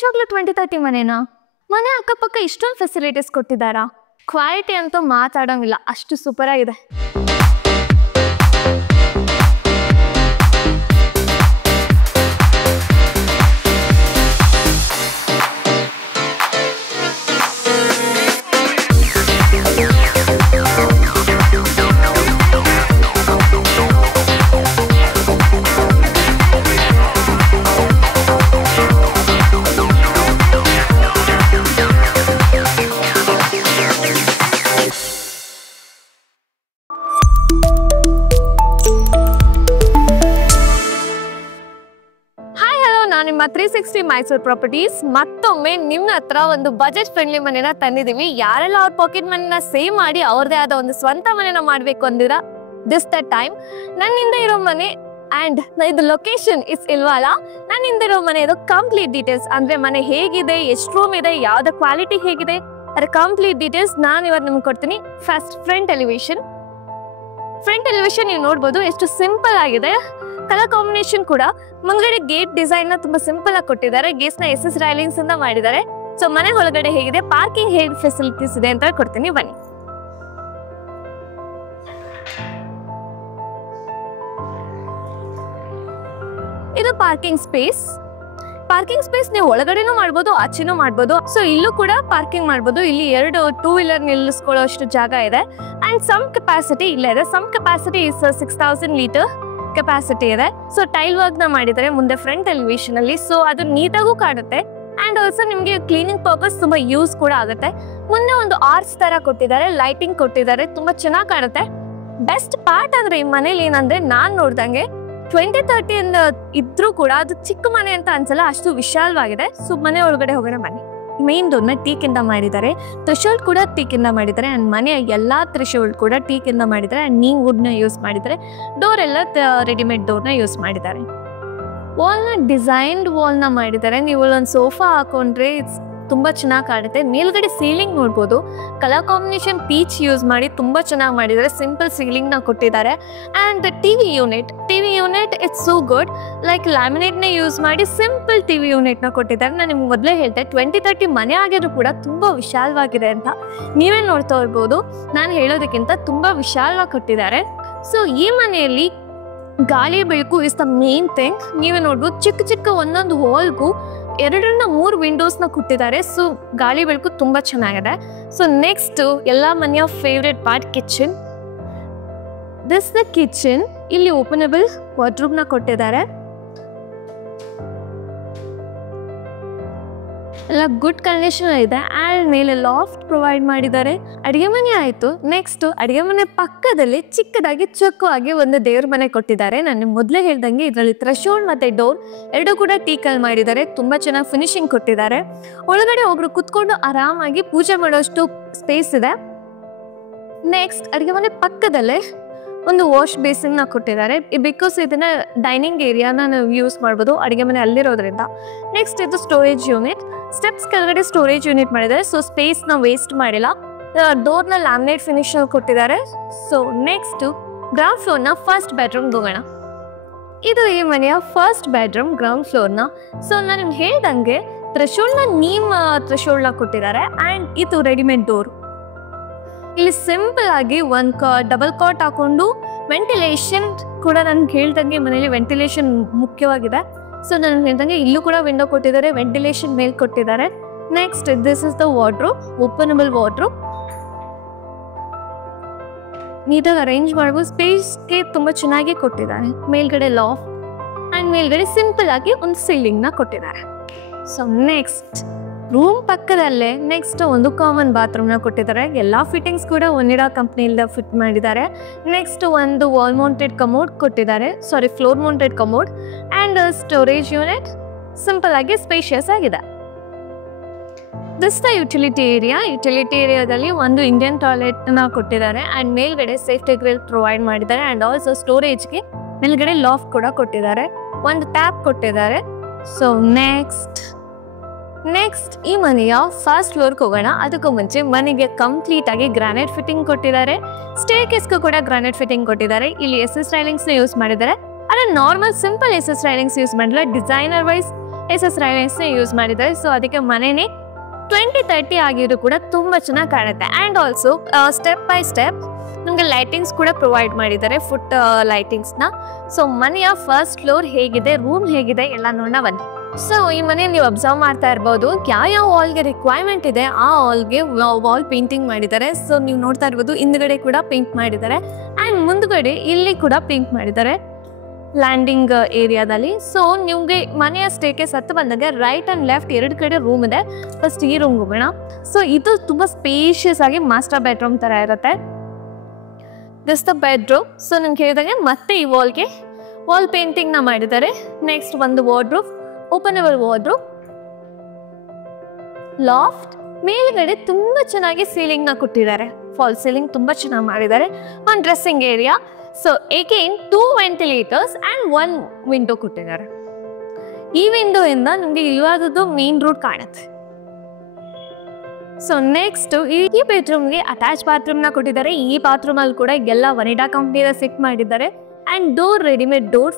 ನಿಜವಾಗ್ಲೂ 2030 ಮನೆನಾ? ಮನೆ ಅಕ್ಕಪಕ್ಕ ಇಷ್ಟೊಂದು ಫೆಸಿಲಿಟೀಸ್ ಕೊಟ್ಟಿದ್ದಾರಾ? ಕ್ವಾಲಿಟಿ ಅಂತೂ ಮಾತಾಡೋಂಗಿಲ್ಲ, ಅಷ್ಟು ಸೂಪರ್ ಆಗಿದೆ. ನಿಮ್ಮ 360 ಮೈಸೂರು ಪ್ರಾಪರ್ಟೀಸ್ ಮತ್ತೊಮ್ಮೆ ನಿಮ್ಮ ಹತ್ರ ಒಂದು ಬಜೆಟ್ ಫ್ರೆಂಡ್ಲಿ ಮನೆನ ತಂದಿದ್ದೀವಿ. ಯಾರೆಲ್ಲ ಅವ್ರ ಪಾಕೆಟ್ ಮನೆನ ಸೇವ್ ಮಾಡಿ ಅವ್ರದೇ ಆದ ಒಂದು ಸ್ವಂತ ಮನೆನ ಮಾಡಬೇಕು ಅಂದಿರ ದಿಸ್ ದ ಟೈಮ್. ನನ್ನಿಂದ ಇರೋ ಮನೆ ಆ್ಯಂಡ್ ಇದು ಲೊಕೇಶನ್ ಇಸ್ ಇಲ್ವಾಲ. ನನ್ನಿಂದ ಇರೋ ಮನೆ ಇದು ಕಂಪ್ಲೀಟ್ ಡೀಟೇಲ್ಸ್, ಅಂದರೆ ಮನೆ ಹೇಗಿದೆ, ಎಷ್ಟು ರೂಮ್ ಇದೆ, ಯಾವ್ದು ಕ್ವಾಲಿಟಿ ಹೇಗಿದೆ, ಅದರ ಕಂಪ್ಲೀಟ್ ಡೀಟೇಲ್ಸ್ ನಾನು ಇವತ್ತು ನಿಮ್ಗೆ ಕೊಡ್ತೀನಿ. ಫಸ್ಟ್ ಫ್ರಂಟ್ ಎಲಿವೇಶನ್ ನೀವು ನೋಡ್ಬೋದು ಎಷ್ಟು ಸಿಂಪಲ್ ಆಗಿದೆ. ಕಲರ್ ಕಾಂಬಿನೇಷನ್ ಕೂಡ ಮುಂದ್ಗಡೆ ಗೇಟ್ ಡಿಸೈನ್ ನ ತುಂಬಾ ಸಿಂಪಲ್ ಆಗಿ ಕೊಟ್ಟಿದ್ದಾರೆ. ಗೇಟ್ಸ್ ನ SS ರೈಲಿಂಗ್ಸ್ ಇಂದ ಮಾಡಿದ್ದಾರೆ. ಸೊ ಮನೆ ಒಳಗಡೆ ಹೇಗಿದೆ, ಪಾರ್ಕಿಂಗ್ ಹೇಗೆ ಫೆಸಿಲಿಟೀಸ್ ಇದೆ ಅಂತ ಕೊಡ್ತೀನಿ ಬನ್ನಿ. ಇದು ಪಾರ್ಕಿಂಗ್ ಸ್ಪೇಸ್ ನೀವು ಒಳಗಡೆನೂ ಮಾಡ್ಬೋದು, ಆಚೆನೂ ಮಾಡ್ಬೋದು. ಸೊ ಇಲ್ಲೂ ಕೂಡ ಪಾರ್ಕಿಂಗ್ ಮಾಡ್ಬೋದು. ಇಲ್ಲಿ 2 2 ವೀಲರ್ ನಿಲ್ಲಿಸ್ಕೊಳ್ಳೋ ಅಷ್ಟು ಜಾಗ ಇದೆ. ಅಂಡ್ ಸಮ್ ಕೆಪಾಸಿಟಿ ಇಲ್ಲ ಇದೆ. Sump capacity is 6000 litre capacity ಇದೆ. ಸೊ ಟೈಲ್ ವರ್ಕ್ ನ ಮಾಡಿದ್ದಾರೆ ಮುಂದೆ ಫ್ರಂಟ್ ಎಲಿವೇಶನ್ ಅಲ್ಲಿ. ಸೊ ಅದು ನೀಟಾಗೂ ಕಾಣುತ್ತೆ ಅಂಡ್ ಆಲ್ಸೋ ನಿಮ್ಗೆ ಕ್ಲೀನಿಂಗ್ ಪರ್ಪಸ್ ತುಂಬಾ ಯೂಸ್ ಕೂಡ ಆಗುತ್ತೆ. ಮುಂದೆ ಒಂದು ಆರ್ಚ್ ತರ ಕೊಟ್ಟಿದ್ದಾರೆ, ಲೈಟಿಂಗ್ ಕೊಟ್ಟಿದ್ದಾರೆ, ತುಂಬಾ ಚೆನ್ನಾಗಿ ಕಾಣುತ್ತೆ. ಬೆಸ್ಟ್ ಪಾರ್ಟ್ ಅಂದ್ರೆ ಈ ಮನೇಲಿ ಏನಂದ್ರೆ ನಾನ್ ನೋಡ್ದಂಗೆ 2030 ಇದ್ರೂ ಕೂಡ ಅದು ಚಿಕ್ಕ ಮನೆ ಅಂತ ಅನ್ಸಲ್ಲ, ಅಷ್ಟು ವಿಶಾಲವಾಗಿದೆ. ಸೊ ಮನೆ ಒಳಗಡೆ ಹೋಗೋಣ ಬನ್ನಿ. ಮೇನ್ ಡೋರ್ನ ಟೀಕ್ ಇಂದ ಮಾಡಿದ್ದಾರೆ, ಥ್ರೆಶೋಲ್ಡ್ ಕೂಡ ಟೀಕ್ ಇಂದ ಮಾಡಿದ್ದಾರೆ ಅಂಡ್ ಮನೆಯ ಎಲ್ಲಾ ಥ್ರೆಶೋಲ್ಡ್ ಕೂಡ ಟೀಕ್ ಇಂದ ಮಾಡಿದ್ದಾರೆ ಅಂಡ್ ನೀಮ್ ವುಡ್ ನ ಯೂಸ್ ಮಾಡಿದ್ದಾರೆ. ಡೋರ್ ಎಲ್ಲ ರೆಡಿಮೇಡ್ ಡೋರ್ ನ ಯೂಸ್ ಮಾಡಿದ್ದಾರೆ. ವಾಲ್ ನ ಡಿಸೈನ್ಡ್ ವಾಲ್ ನ ಮಾಡಿದ್ದಾರೆ. ನೀವು ಒಂದು ಸೋಫಾ ಹಾಕೊಂಡ್ರೆ ತುಂಬಾ ಚೆನ್ನಾಗಿ ಕಾಣುತ್ತೆ. ಮೇಲ್ಗಡೆ ಸೀಲಿಂಗ್ ನೋಡ್ಬೋದು, ಕಲರ್ ಕಾಂಬಿನೇಷನ್ ಪೀಚ್ ಯೂಸ್ ಮಾಡಿ ತುಂಬಾ ಚೆನ್ನಾಗಿ ಮಾಡಿದ್ದಾರೆ. ಸಿಂಪಲ್ ಸೀಲಿಂಗ್ ನ ಕೊಟ್ಟಿದ್ದಾರೆ and TV unit it's so good. Like laminate ನ ಯೂಸ್ ಮಾಡಿ ಸಿಂಪಲ್ ಟಿವಿ ಯೂನಿಟ್ ನ ಕೊಟ್ಟಿದ್ದಾರೆ. ನಾನು ನಿಮ್ಗೆ ಮೊದಲೇ ಹೇಳ್ತೆ 2030 ಮನೆ ಆಗಿದ್ರು ಕೂಡ ತುಂಬಾ ವಿಶಾಲವಾಗಿದೆ ಅಂತ. ನೀವೇ ನೋಡ್ತಾ ಇರ್ಬೋದು, ನಾನು ಹೇಳೋದಕ್ಕಿಂತ ತುಂಬಾ ವಿಶಾಲವಾಗಿ ಕೊಟ್ಟಿದ್ದಾರೆ. ಸೊ ಈ ಮನೆಯಲ್ಲಿ ಗಾಳಿ ಬೆಳಕು ಇಸ್ ದ ಮೇನ್ ಥಿಂಗ್. ನೀವೇ ನೋಡ್ಬೋದು, ಚಿಕ್ಕ ಒಂದೊಂದು ಹಾಲ್ಗೂ 2-3 ವಿಂಡೋಸ್ನ ಕೊಟ್ಟಿದ್ದಾರೆ. ಸೊ ಗಾಳಿ ಬೆಳಕು ತುಂಬಾ ಚೆನ್ನಾಗಿದೆ. ಸೊ ನೆಕ್ಸ್ಟ್ ಎಲ್ಲ ಮನೆಯ favourite part kitchen. This the kitchen. ಇಲ್ಲಿ ಓಪನಬಲ್ ವಾರ್ಡ್ರೋಬ್ ನ ಕೊಟ್ಟಿದ್ದಾರೆ. ಎಲ್ಲ ಗುಡ್ ಕಂಡೀಷನ್ ಇದೆ ಆ್ಯಂಡ್ ಮೇಲೆ ಲಾಫ್ಟ್ ಪ್ರೊವೈಡ್ ಮಾಡಿದ್ದಾರೆ. ಅಡುಗೆ ಮನೆ ಆಯಿತು. ನೆಕ್ಸ್ಟ್ ಅಡುಗೆ ಮನೆ ಪಕ್ಕದಲ್ಲಿ ಚಿಕ್ಕದಾಗಿ ಚೊಕ್ಕವಾಗಿ ಒಂದು ದೇವ್ರ ಮನೆ ಕೊಟ್ಟಿದ್ದಾರೆ. ನಾನು ಮೊದಲೇ ಹೇಳ್ದಂಗೆ ಇದರಲ್ಲಿ ಥ್ರೆಶೋಲ್ಡ್ ಮತ್ತು ಡೋರ್ 2 ಕೂಡ ಟೀಕಲ್ಲಿ ಮಾಡಿದ್ದಾರೆ. ತುಂಬ ಚೆನ್ನಾಗಿ ಫಿನಿಶಿಂಗ್ ಕೊಟ್ಟಿದ್ದಾರೆ. ಒಳಗಡೆ ಒಬ್ರು ಕುತ್ಕೊಂಡು ಆರಾಮಾಗಿ ಪೂಜೆ ಮಾಡೋಷ್ಟು ಸ್ಪೇಸ್ ಇದೆ. ನೆಕ್ಸ್ಟ್ ಅಡುಗೆ ಮನೆ ಪಕ್ಕದಲ್ಲೇ ಒಂದು ವಾಶ್ ಬೇಸಿನ್ನ ಕೊಟ್ಟಿದ್ದಾರೆ. ಬಿಕಾಸ್ ಇದನ್ನ ಡೈನಿಂಗ್ ಏರಿಯಾನ ನಾವು ಯೂಸ್ ಮಾಡ್ಬೋದು ಅಡುಗೆ ಮನೆ ಅಲ್ಲಿರೋದ್ರಿಂದ. ನೆಕ್ಸ್ಟ್ ಇದು ಸ್ಟೋರೇಜ್ ಯೂನಿಟ್. ಸ್ಟೆಪ್ಸ್ ಕೆಳಗಡೆ ಸ್ಟೋರೇಜ್ ಯೂನಿಟ್ ಮಾಡಿದ್ದಾರೆ. ಸೊ ಸ್ಪೇಸ್ನ ವೇಸ್ಟ್ ಮಾಡಿಲ್ಲ. ಡೋರ್ನ ಲ್ಯಾಮಿನೇಟ್ ಫಿನಿಶ್ ಕೊಟ್ಟಿದ್ದಾರೆ. ಸೊ ನೆಕ್ಸ್ಟ್ ಗ್ರೌಂಡ್ ಫ್ಲೋರ್ನ ಫಸ್ಟ್ ಬೆಡ್ರೂಮ್ ಹೋಗೋಣ. ಇದು ಈ ಮನೆಯ ಫಸ್ಟ್ ಬೆಡ್ರೂಮ್ ಗ್ರೌಂಡ್ ಫ್ಲೋರ್ನ. ಸೊ ನಾನು ಹೇಳ್ದಂಗೆ ಥ್ರೆಶೋಲ್ಡ್ನ ಥ್ರೆಶೋಲ್ಡ್ನ ಕೊಟ್ಟಿದ್ದಾರೆ ಆ್ಯಂಡ್ ಇದು ರೆಡಿಮೇಡ್ ಡೋರ್. ಇಲ್ಲಿ ಸಿಂಪಲ್ ಆಗಿ ಒಂದು ಡಬಲ್ ಕಾಟ್ ಹಾಕೊಂಡು ವೆಂಟಿಲೇಷನ್ ಕೂಡ ನನ್ಗೆ ಹೇಳ್ದಂಗೆ ಮನೇಲಿ ವೆಂಟಿಲೇಷನ್ ಮುಖ್ಯವಾಗಿದೆ. ಸೊ ನಾನು ಹೇಳ್ದಂಗೆ ಇಲ್ಲೂ ಕೂಡ ವಿಂಡೋ ಕೊಟ್ಟಿದ್ದಾರೆ, ವೆಂಟಿಲೇಷನ್ ಮೇಲ್ ಕೊಟ್ಟಿದ್ದಾರೆ. Next this is the wardrobe, openable wardrobe. ನೀಟಾಗಿ ಅರೇಂಜ್ ಮಾಡ್ಬೋದು. ಸ್ಪೇಸ್ಗೆ ತುಂಬ ಚೆನ್ನಾಗಿ ಕೊಟ್ಟಿದ್ದಾರೆ. ಮೇಲ್ಗಡೆ ಲಾಫ್ಟ್ ಆ್ಯಂಡ್ ಮೇಲ್ಗಡೆ ಸಿಂಪಲ್ ಆಗಿ ಒಂದು ಸೀಲಿಂಗ್ನ ಕೊಟ್ಟಿದ್ದಾರೆ. ಸೊ ನೆಕ್ಸ್ಟ್ ರೂಮ್ ಪಕ್ಕದಲ್ಲೇ ನೆಕ್ಸ್ಟ್ ಒಂದು ಕಾಮನ್ ಬಾತ್ರೂಮ್ನ ಕೊಟ್ಟಿದ್ದಾರೆ. ಎಲ್ಲ ಫಿಟ್ಟಿಂಗ್ಸ್ ಕೂಡ ಒನಿಡಾ ಕಂಪ್ನಿಯಿಂದ ಫಿಟ್ ಮಾಡಿದ್ದಾರೆ. ನೆಕ್ಸ್ಟ್ ಒಂದು ವಾಲ್ ಮೌಂಟೆಡ್ ಕಮೋಡ್ ಕೊಟ್ಟಿದ್ದಾರೆ, floor mounted commode and storage unit. Simple ಆಗಿ ಸ್ಪೇಷಿಯಸ್ ಆಗಿದೆ. ದಿಸ್ ದ ಯುಟಿಲಿಟಿ ಏರಿಯಾದಲ್ಲಿ ಒಂದು ಇಂಡಿಯನ್ ಟಾಯ್ಲೆಟ್ನ ಕೊಟ್ಟಿದ್ದಾರೆ ಆ್ಯಂಡ್ ಮೇಲ್ಗಡೆ ಸೇಫ್ಟಿ ಗ್ರಿಲ್ ಪ್ರೊವೈಡ್ ಮಾಡಿದ್ದಾರೆ ಆ್ಯಂಡ್ ಆಲ್ಸೋ ಸ್ಟೋರೇಜ್ಗೆ ಮೇಲ್ಗಡೆ ಲಾಫ್ಟ್ ಕೂಡ ಕೊಟ್ಟಿದ್ದಾರೆ. ಒಂದು ಟ್ಯಾಪ್ ಕೊಟ್ಟಿದ್ದಾರೆ. ಸೊ ನೆಕ್ಸ್ಟ್ ಈ ಮನೆಯ ಫಸ್ಟ್ ಫ್ಲೋರ್ಗೆ ಹೋಗೋಣ. ಅದಕ್ಕೂ ಮುಂಚೆ ಮನೆಗೆ ಕಂಪ್ಲೀಟ್ ಆಗಿ ಗ್ರಾನೈಟ್ ಫಿಟ್ಟಿಂಗ್ ಕೊಟ್ಟಿದ್ದಾರೆ. ಸ್ಟೇರ್ಕೇಸ್ಗೂ ಕೂಡ ಗ್ರಾನೈಟ್ ಫಿಟ್ಟಿಂಗ್ ಕೊಟ್ಟಿದ್ದಾರೆ. ಇಲ್ಲಿ SS ರೈಲಿಂಗ್ಸ್ನ ಯೂಸ್ ಮಾಡಿದ್ದಾರೆ. ಆದರೆ normal simple SS railings use ಮಾಡಿಲ್ಲ. ಡಿಸೈನರ್ ವೈಸ್ SS ರೈಲಿಂಗ್ಸ್ನ ಯೂಸ್ ಮಾಡಿದ್ದಾರೆ. ಸೊ ಅದಕ್ಕೆ ಮನೆನೇ 2030 ಆಗಿದ್ರು ಕೂಡ ತುಂಬ ಚೆನ್ನಾಗಿ ಕಾಣುತ್ತೆ. And also step by step ನಮಗೆ ಲೈಟಿಂಗ್ಸ್ ಕೂಡ ಪ್ರೊವೈಡ್ ಮಾಡಿದ್ದಾರೆ, ಫುಟ್ ಲೈಟಿಂಗ್ಸ್ನ. ಸೊ ಮನೆಯ ಫಸ್ಟ್ ಫ್ಲೋರ್ ಹೇಗಿದೆ, ರೂಮ್ ಹೇಗಿದೆ ಎಲ್ಲ ನೋಡೋಣ ಬನ್ನಿ. ಸೊ ಈ ಮನೆ ನೀವು ಅಬ್ಸರ್ವ್ ಮಾಡ್ತಾ ಇರ್ಬೋದು, ಯಾವ ವಾಲ್ಗೆ ರಿಕ್ವೈರ್ಮೆಂಟ್ ಇದೆ ಆ ವಾಲ್ಗೆ ವಾಲ್ ಪೇಂಟಿಂಗ್ ಮಾಡಿದ್ದಾರೆ. ಸೊ ನೀವು ನೋಡ್ತಾ ಇರ್ಬೋದು ಹಿಂದ್ಗಡೆ ಕೂಡ ಪೇಂಟ್ ಮಾಡಿದ್ದಾರೆ ಆ್ಯಂಡ್ ಮುಂದ್ಗಡೆ ಇಲ್ಲಿ ಕೂಡ ಪೇಂಟ್ ಮಾಡಿದ್ದಾರೆ ಲ್ಯಾಂಡಿಂಗ್ ಏರಿಯಾದಲ್ಲಿ. ಸೊ ನಿಮಗೆ ಮನೆಯ ಸ್ಟೇರ್ಕೇಸ್ ಹತ್ತು ಬಂದಾಗ ರೈಟ್ ಆ್ಯಂಡ್ ಲೆಫ್ಟ್ ಎರಡು ಕಡೆ ರೂಮ್ ಇದೆ. ಫಸ್ಟ್ ಈ ರೂಮ್ ಹೋಗೋಣ. ಸೊ ಇದು ತುಂಬ ಸ್ಪೇಷಿಯಸ್ ಆಗಿ ಮಾಸ್ಟರ್ ಬೆಡ್ರೂಮ್ ಥರ ಇರುತ್ತೆ. This the bedroom. ಸೊ ನಿಮ್ಗೆ ಹೇಳಿದಾಗೆ ಮತ್ತೆ ಈ ವಾಲ್ಗೆ ವಾಲ್ ಪೇಂಟಿಂಗ್ನ ಮಾಡಿದ್ದಾರೆ. ನೆಕ್ಸ್ಟ್ ಒಂದು ವಾರ್ಡ್ರೂಮ್, ಓಪನಬಲ್ ವಾರ್ಡ್ರೂಮ್, ಲಾಫ್ಟ್, ಮೇಲ್ಗಡೆ ತುಂಬ ಚೆನ್ನಾಗಿ ಸೀಲಿಂಗ್ನ ಕೊಟ್ಟಿದ್ದಾರೆ. ಫಾಲ್ ಸೀಲಿಂಗ್ ತುಂಬ ಚೆನ್ನಾಗಿ ಮಾಡಿದ್ದಾರೆ. ಒಂದು dressing area. So again 2 ventilators and 1 window ಕೊಟ್ಟಿದ್ದಾರೆ. ಈ ವಿಂಡೋ ಇಂದ ನಿಮಗೆ ಇಲ್ಲವಾದದ್ದು ಮೇನ್ ರೋಡ್ ಕಾಣುತ್ತೆ. ಸೊ ನೆಕ್ಸ್ಟ್ ಈ ಬೆಡ್ರೂಮ್ಗೆ ಅಟ್ಯಾಚ್ ಬಾತ್ರೂಮ್ನ ಕೊಟ್ಟಿದ್ದಾರೆ. ಈ ಬಾತ್ರೂಮಲ್ಲಿ ಕೂಡ ಎಲ್ಲ ವನಿಡಾ ಕಂಪ್ನಿಯ ಫಿಟ್ ಮಾಡಿದ್ದಾರೆ and door readymade door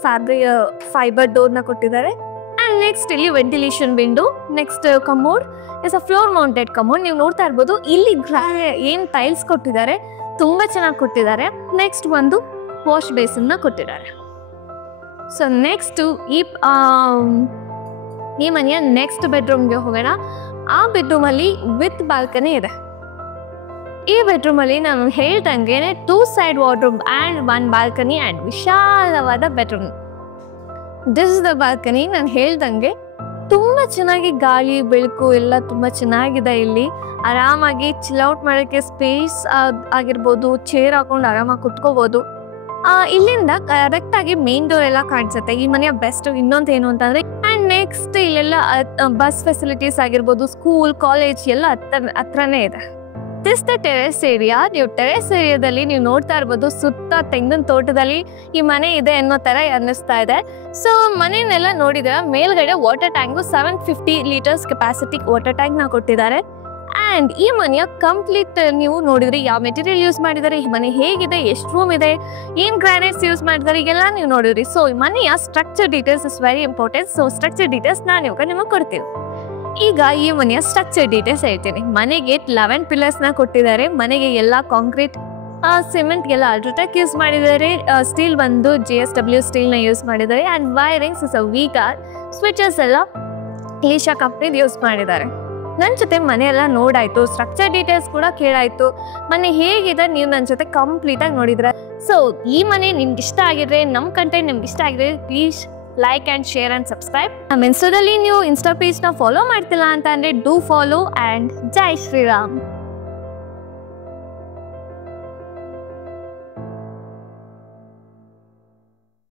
fibre ಡೋರ್ನ ಕೊಟ್ಟಿದ್ದಾರೆ. ಆ್ಯಂಡ್ ನೆಕ್ಸ್ಟ್ ಇಲ್ಲಿ ventilation window. Next commode is a floor mounted commode. ನೀವು ನೋಡ್ತಾ ಇರ್ಬೋದು ಇಲ್ಲಿ ಏನು ಟೈಲ್ಸ್ ಕೊಟ್ಟಿದ್ದಾರೆ ತುಂಬ ಚೆನ್ನಾಗಿ ಕೊಟ್ಟಿದ್ದಾರೆ. ನೆಕ್ಸ್ಟ್ ಒಂದು ವಾಶ್ ಬೇಸನ್ನ ಕೊಟ್ಟಿದ್ದಾರೆ. ಸೊ ನೆಕ್ಸ್ಟು ಈ ಮನೆಯ ನೆಕ್ಸ್ಟ್ ಬೆಡ್ರೂಮ್ಗೆ ಹೋಗೋಣ. ಆ ಬೆಡ್ರೂಮಲ್ಲಿ ವಿತ್ ಬಾಲ್ಕನಿ ಇದೆ. ಈ ಬೆಡ್ರೂಮಲ್ಲಿ ನಾನು ಹೇಳ್ದಂಗೆ 2 side wardrobe and 1 balcony and ವಿಶಾಲವಾದ bedroom. This is the balcony. ನಾನು ಹೇಳ್ದಂಗೆ ತುಂಬ ಚೆನ್ನಾಗಿ ಗಾಳಿ ಬೆಳಕು ಎಲ್ಲ ತುಂಬ ಚೆನ್ನಾಗಿದೆ. ಇಲ್ಲಿ ಆರಾಮಾಗಿ ಚಿಲ್ಔಟ್ ಮಾಡೋಕ್ಕೆ ಸ್ಪೇಸ್ ಆಗಿರ್ಬೋದು, ಚೇರ್ ಹಾಕೊಂಡು ಆರಾಮಾಗಿ ಕುತ್ಕೋಬೋದು. ಇಲ್ಲಿಂದ ಕರೆಕ್ಟಾಗಿ ಮೇನ್ ಡೋರ್ ಎಲ್ಲ ಕಾಣಿಸುತ್ತೆ. ಈ ಮನೆಯ ಬೆಸ್ಟ್ ಇನ್ನೊಂದು ಏನು ಅಂತಂದರೆ ಆ್ಯಂಡ್ ನೆಕ್ಸ್ಟ್ ಇಲ್ಲೆಲ್ಲ ಬಸ್ ಫೆಸಿಲಿಟೀಸ್ ಆಗಿರ್ಬೋದು, ಸ್ಕೂಲ್ ಕಾಲೇಜ್ ಎಲ್ಲ ಹತ್ರನೇ ಇದೆ. This the terrace area. ನೀವು ಟೆರೆಸ್ ಏರಿಯಾದಲ್ಲಿ ನೀವು ನೋಡ್ತಾ ಇರ್ಬೋದು ಸುತ್ತ ತೆಂಗಿನ ತೋಟದಲ್ಲಿ ಈ ಮನೆ ಇದೆ ಅನ್ನೋ ಥರ ಅನ್ನಿಸ್ತಾ ಇದೆ. ಸೊ ಮನೆಯನ್ನೆಲ್ಲ ನೋಡಿದ್ರೆ ಮೇಲ್ಗಡೆ water tank 750 litres capacity water ಟ್ಯಾಂಕ್ನ ಕೊಟ್ಟಿದ್ದಾರೆ. ಆ್ಯಂಡ್ ಈ ಮನೆಯ ಕಂಪ್ಲೀಟ್ ನೀವು ನೋಡಿದ್ರೆ ಯಾವ ಮೆಟೀರಿಯಲ್ ಯೂಸ್ ಮಾಡಿದ್ದಾರೆ, ಈ ಮನೆ ಹೇಗಿದೆ, ಎಷ್ಟು ರೂಮ್ ಇದೆ, ಏನು ಗ್ರಾನೈಟ್ಸ್ ಯೂಸ್ ಮಾಡಿದ್ದಾರೆ, ಈಗೆಲ್ಲ ನೀವು ನೋಡಿದ್ರಿ. ಸೊ ಈ ಮನೆಯ structure details is very important. So structure details ನಾನು ಇವಾಗ ನಿಮಗೆ ಕೊಡ್ತೀನಿ. ಈಗ ಈ ಮನೆಯ ಸ್ಟ್ರಕ್ಚರ್ ಡೀಟೇಲ್ಸ್ ಹೇಳ್ತೀನಿ. ಮನೆಗೆ 11 ಪಿಲ್ಲರ್ಸ್ನ ಕೊಟ್ಟಿದ್ದಾರೆ. ಮನೆಗೆ ಎಲ್ಲ ಕಾಂಕ್ರೀಟ್, ಸಿಮೆಂಟ್ ಎಲ್ಲ ಅಲ್ಟ್ರಾಟೆಕ್ ಯೂಸ್ ಮಾಡಿದ್ದಾರೆ. ಸ್ಟೀಲ್ ಬಂದು JSW ಸ್ಟೀಲ್ನ ಯೂಸ್ ಮಾಡಿದ್ದಾರೆ. And wirings is V-Guard. Switches ಎಲ್ಲ ಈಶಾ ಕಂಪ್ನಿದು ಯೂಸ್ ಮಾಡಿದ್ದಾರೆ. ನನ್ನ ಜೊತೆ ಮನೆಯೆಲ್ಲ ನೋಡಾಯಿತು, ಸ್ಟ್ರಕ್ಚರ್ ಡೀಟೇಲ್ಸ್ ಕೂಡ ಕೇಳಾಯಿತು. ಮನೆ ಹೇಗಿದೆ ನೀವು ನನ್ನ ಜೊತೆ ಕಂಪ್ಲೀಟಾಗಿ ನೋಡಿದ್ರೆ. ಸೊ ಈ ಮನೆ ನಿಮ್ಗೆ ಇಷ್ಟ ಆಗಿದ್ರೆ, ನಮ್ಮ ಕಂಟೆಂಟ್ ನಿಮ್ಗೆ ಇಷ್ಟ ಆಗಿದ್ರೆ please like and share and subscribe. ನಮ್ಮ ಇನ್ಸ್ಟಾದಲ್ಲಿ ನೀವು ಇನ್ಸ್ಟಾ ಪೇಜ್ನ ಫಾಲೋ ಮಾಡ್ತಿಲ್ಲ ಅಂತ ಅಂದರೆ ಡೂ ಫಾಲೋ ಆ್ಯಂಡ್ ಜೈ ಶ್ರೀರಾಮ್.